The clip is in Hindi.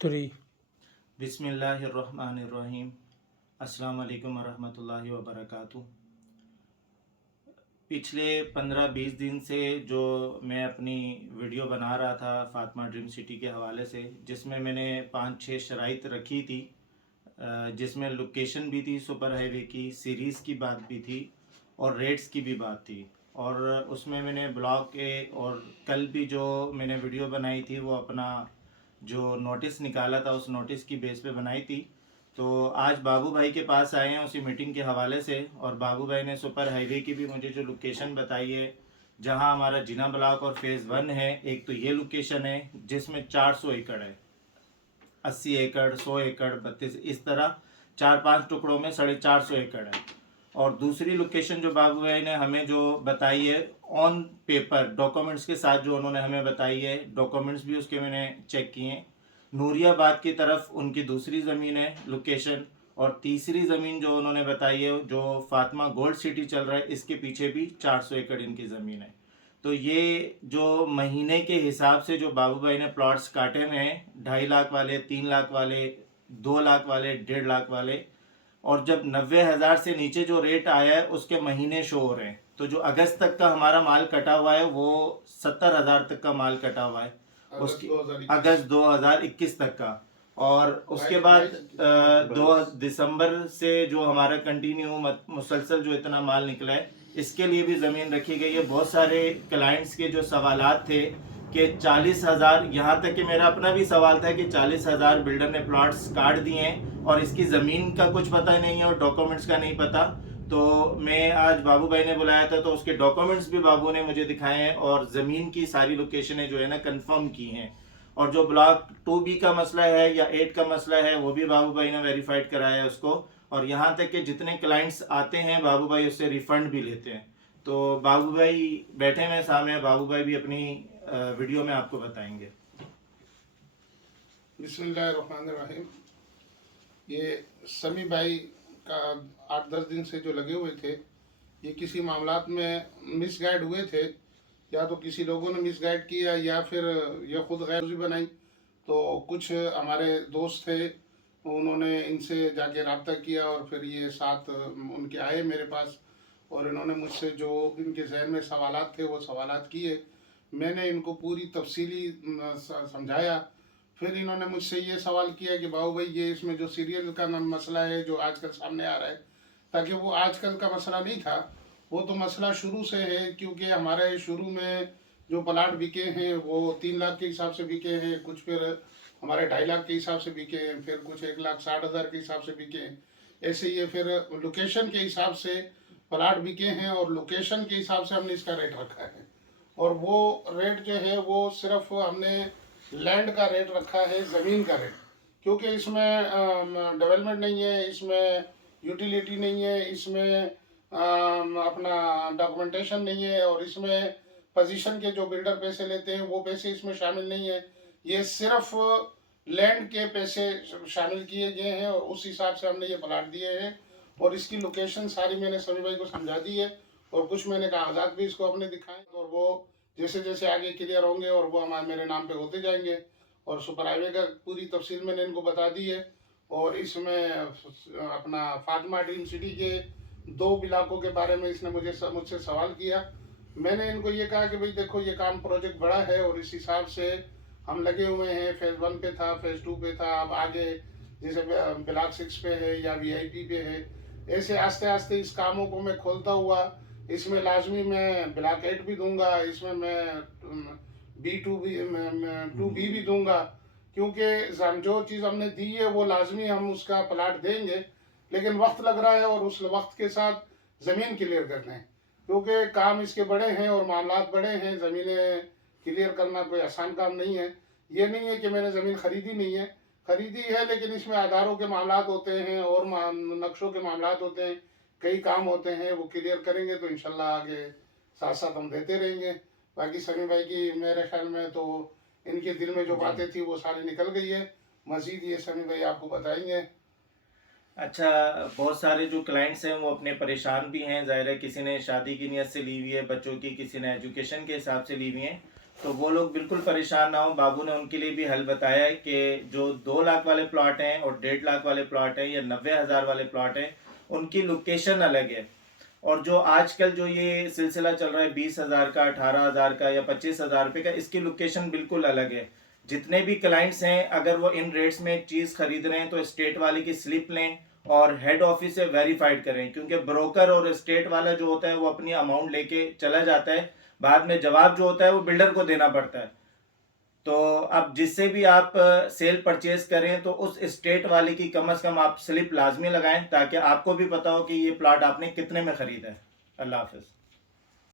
3 बिस्मिल्लाहिर्रहमानिर्रहीम। अस्सलाम वालेकुम वरहमतुल्लाहि वबरकातुहू। पिछले 15-20 दिन से जो मैं अपनी वीडियो बना रहा था फातिमा ड्रीम सिटी के हवाले से, जिसमें मैंने 5-6 शराइत रखी थी, जिसमें लोकेशन भी थी, सुपर हाईवे की सीरीज़ की बात भी थी और रेट्स की भी बात थी। और उसमें मैंने ब्लॉग के और कल भी जो मैंने वीडियो बनाई थी वो अपना जो नोटिस निकाला था उस नोटिस की बेस पे बनाई थी। तो आज बाबू भाई के पास आए हैं उसी मीटिंग के हवाले से, और बाबू भाई ने सुपर हाईवे की भी मुझे जो लोकेशन बताई है, जहां हमारा जिना ब्लॉक और फेज़ 1 है, एक तो ये लोकेशन है जिसमें 400 एकड़ है, 80 एकड़, 100 एकड़, 32, इस तरह 4-5 टुकड़ों में 450 एकड़ है। और दूसरी लोकेशन जो बाबू भाई ने हमें जो बताई है ऑन पेपर डॉक्यूमेंट्स के साथ, जो उन्होंने हमें बताई है, डॉक्यूमेंट्स भी उसके मैंने चेक किए, नूरियाबाद की तरफ उनकी दूसरी ज़मीन है लोकेशन। और तीसरी ज़मीन जो उन्होंने बताई है, जो फातिमा गोल्ड सिटी चल रहा है, इसके पीछे भी 400 एकड़ इनकी ज़मीन है। तो ये जो महीने के हिसाब से जो बाबू भाई ने प्लॉट्स काटे हुए हैं, 2.5 लाख वाले, 3 लाख वाले, 2 लाख वाले, 1.5 लाख वाले, और जब 90,000 से नीचे जो रेट आया है उसके महीने शो हो रहे हैं। तो जो अगस्त तक का हमारा माल कटा हुआ है वो 70,000 तक का माल कटा हुआ है, उसकी अगस्त 2021 तक का। और उसके बाद 2 दिसंबर से जो हमारा कंटिन्यू मुसलसल जो इतना माल निकला है, इसके लिए भी ज़मीन रखी गई है। बहुत सारे क्लाइंट्स के जो सवालात थे कि 40,000, यहाँ तक कि मेरा अपना भी सवाल था कि 40,000 बिल्डर ने प्लॉट्स काट दिए हैं और इसकी ज़मीन का कुछ पता नहीं है और डॉक्यूमेंट्स का नहीं पता। तो मैं आज बाबू भाई ने बुलाया था तो उसके डॉक्यूमेंट्स भी बाबू ने मुझे दिखाए हैं और ज़मीन की सारी लोकेशनें जो है ना कंफर्म की हैं। और जो ब्लॉक 2B का मसला है या 8 का मसला है वो भी बाबू भाई ने वेरीफाइड कराया है उसको। और यहाँ तक कि जितने क्लाइंट्स आते हैं बाबू भाई उससे रिफंड भी लेते हैं। तो बाबू भाई बैठे हैं सामने, बाबू भाई भी अपनी वीडियो में आपको बताएंगे। बिस्मिल्लाहिर्रहमानिर्रहीम। ये समी भाई का 8-10 दिन से जो लगे हुए थे, ये किसी मामलात में मिसगाइड हुए थे, या तो किसी लोगों ने मिसगाइड किया या फिर ये खुद गैर बनाई। तो कुछ हमारे दोस्त थे, उन्होंने इनसे जाके रब्ता किया और फिर ये साथ उनके आए मेरे पास, और इन्होंने मुझसे जो इनके जहन में सवालात थे वो सवालात किए। मैंने इनको पूरी तफसीली समझाया। फिर इन्होंने मुझसे ये सवाल किया कि बाबू भाई ये इसमें जो सीरियल का मसला है जो आजकल सामने आ रहा है, ताकि वो आजकल का मसला नहीं था, वो तो मसला शुरू से है। क्योंकि हमारे शुरू में जो प्लाट बिके हैं वो 3 लाख के हिसाब से बिके हैं, कुछ फिर हमारे 2.5 लाख के हिसाब से बिके हैं, फिर कुछ 1,60,000 के हिसाब से बिके हैं। ऐसे ये फिर लोकेशन के हिसाब से प्लाट बिके हैं और लोकेशन के हिसाब से हमने इसका रेट रखा है। और वो रेट जो है वो सिर्फ हमने लैंड का रेट रखा है, ज़मीन का रेट। क्योंकि इसमें डेवलपमेंट नहीं है, इसमें यूटिलिटी नहीं है, इसमें अपना डॉक्यूमेंटेशन नहीं है, और इसमें पोजीशन के जो बिल्डर पैसे लेते हैं वो पैसे इसमें शामिल नहीं है। ये सिर्फ लैंड के पैसे शामिल किए गए हैं और उस हिसाब से हमने ये प्लाट दिए हैं। और इसकी लोकेशन सारी मैंने समी भाई को समझा दी है, और कुछ मैंने कागजात भी इसको अपने दिखाए, और वो जैसे जैसे आगे क्लियर होंगे और वो हमारे मेरे नाम पे होते जाएंगे। और सुपर हाईवे का पूरी तफसील मैंने इनको बता दी है। और इसमें अपना फातिमा ड्रीम सिटी के 2 इलाकों के बारे में इसने मुझसे सवाल किया। मैंने इनको ये कहा कि भाई देखो ये काम प्रोजेक्ट बड़ा है और इस हिसाब से हम लगे हुए हैं। फेज़ 1 पे था, फेज़ 2 पे था, अब आगे जैसे ब्लॉक 6 पे है या VIP पे है। ऐसे आस्ते आस्ते इस कामों को मैं खोलता हुआ इसमें लाजमी मैं ब्लॉक 8 भी दूंगा, इसमें मैं B2 भी 2B भी दूंगा। क्योंकि जो चीज़ हमने दी है वो लाजमी हम उसका प्लाट देंगे, लेकिन वक्त लग रहा है और उस वक्त के साथ ज़मीन क्लियर करना है। क्योंकि काम इसके बड़े हैं और मामलात बड़े हैं, ज़मीनें क्लियर करना कोई आसान काम नहीं है। ये नहीं है कि मैंने ज़मीन ख़रीदी नहीं है, ख़रीदी है, लेकिन इसमें आधारों के मामलात होते हैं और नक्शों के मामलात होते हैं, कई काम होते हैं। वो क्लियर करेंगे तो इंशाल्लाह आगे साथ साथ हम देते रहेंगे। बाकी समी भाई की मेरे ख्याल में तो इनके दिल में जो बातें थी वो सारी निकल गई है। मज़ीद ये समी भाई आपको बताएंगे। अच्छा, बहुत सारे जो क्लाइंट्स हैं वो अपने परेशान भी हैं, ज़ाहिर है किसी ने शादी की नीयत से ली हुई है बच्चों की, किसी ने एजुकेशन के हिसाब से ली हुई हैं। तो वो लोग बिल्कुल परेशान ना हो। बाबू ने उनके लिए भी हल बताया है कि जो 2 लाख वाले प्लॉट हैं और 1.5 लाख वाले प्लॉट हैं या 90,000 वाले प्लॉट हैं, उनकी लोकेशन अलग है। और जो आजकल जो ये सिलसिला चल रहा है 20,000 का, 18,000 का या 25,000 रुपये का, इसकी लोकेशन बिल्कुल अलग है। जितने भी क्लाइंट्स हैं, अगर वो इन रेट्स में चीज़ खरीद रहे हैं तो स्टेट वाले की स्लिप लें और हेड ऑफिस से वेरीफाइड करें, क्योंकि ब्रोकर और स्टेट वाला जो होता है वो अपनी अमाउंट लेके चला जाता है, बाद में जवाब जो होता है वो बिल्डर को देना पड़ता है। तो अब जिससे भी आप सेल परचेज करें तो उस स्टेट वाले की कम से कम आप स्लिप लाजमी लगाएं, ताकि आपको भी पता हो कि ये प्लॉट आपने कितने में खरीदा है। अल्लाह हाफिज़।